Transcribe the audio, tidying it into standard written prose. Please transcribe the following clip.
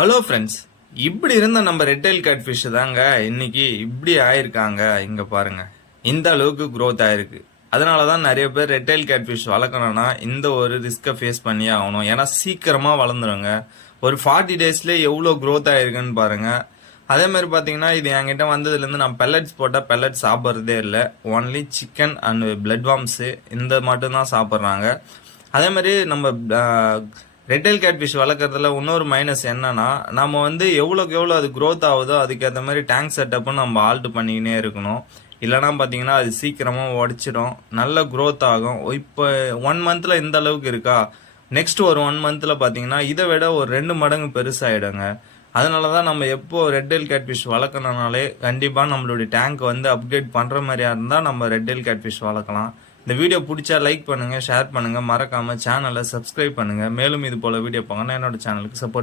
Hello friends, இப்படி இருந்த நம்ம ரெட்டைல் கேட்ஃபிஷ் தாங்க இன்னைக்கு இப்படி ஆயிருக்காங்க. இங்க பாருங்க, இந்த அளவுக்கு growth ஆயிருக்கு. அதனால தான் நிறைய பேர் ரெட்டைல் கேட்ஃபிஷ் வளர்க்கணும்னா இந்த ஒரு ரிஸ்கை ஃபேஸ் பண்ணியே ஆகணும். ஏன்னா சீக்கிரமா வளர்ந்துருங்க. ஒரு 40 டேஸ்லேயே எவ்வளோ growth ஆயிருக்குன்னு பாருங்க. அதே மாதிரி பார்த்தீங்கன்னா இது என்கிட்ட வந்ததுலேருந்து நான் பெல்லட்ஸ் போட்டால் பெல்லட்ஸ் சாப்பிட்றதே இல்லை. Only chicken and blood worms இந்த மட்டும்தான் சாப்பிட்றாங்க. அதே மாதிரி நம்ம ரெட்டைல் கேட்ஃபிஷ் வளர்க்குறதுல இன்னொரு மைனஸ் என்னன்னா, நம்ம வந்து எவ்வளோக்கு எவ்வளோ அது growth ஆகுதோ அதுக்கேற்ற மாதிரி டேங்க் செட்டப்பும் நம்ம ஆல்ட் பண்ணிக்கினே இருக்கணும். இல்லைனா பார்த்தீங்கன்னா அது சீக்கிரமாக உடச்சிடும். நல்ல growth ஆகும். இப்போ 1 மந்த்தில் இந்த அளவுக்கு இருக்கா, நெக்ஸ்ட் ஒரு 1 மந்த்தில் பார்த்தீங்கன்னா இதை விட ஒரு 2 மடங்கு பெருசாகிடுங்க. அதனால தான் நம்ம எப்போ ரெட்டைல் கேட்ஃபிஷ் வளர்க்கணும்னாலே கண்டிப்பாக நம்மளுடைய டேங்க் வந்து அப்கிரேட் பண்ணுற மாதிரியா இருந்தால் நம்ம ரெட்டைல் கேட்ஃபிஷ் வளர்க்கலாம். இந்த வீடியோ பிடிச்சா லைக் பண்ணுங்க, ஷேர் பண்ணுங்க, மறக்காம சேனலை சப்ஸ்கிரைப் பண்ணுங்க. மேலும் இது போல வீடியோ பார்க்கணும்னா என்னோட சேனலுக்கு சப்போர்ட்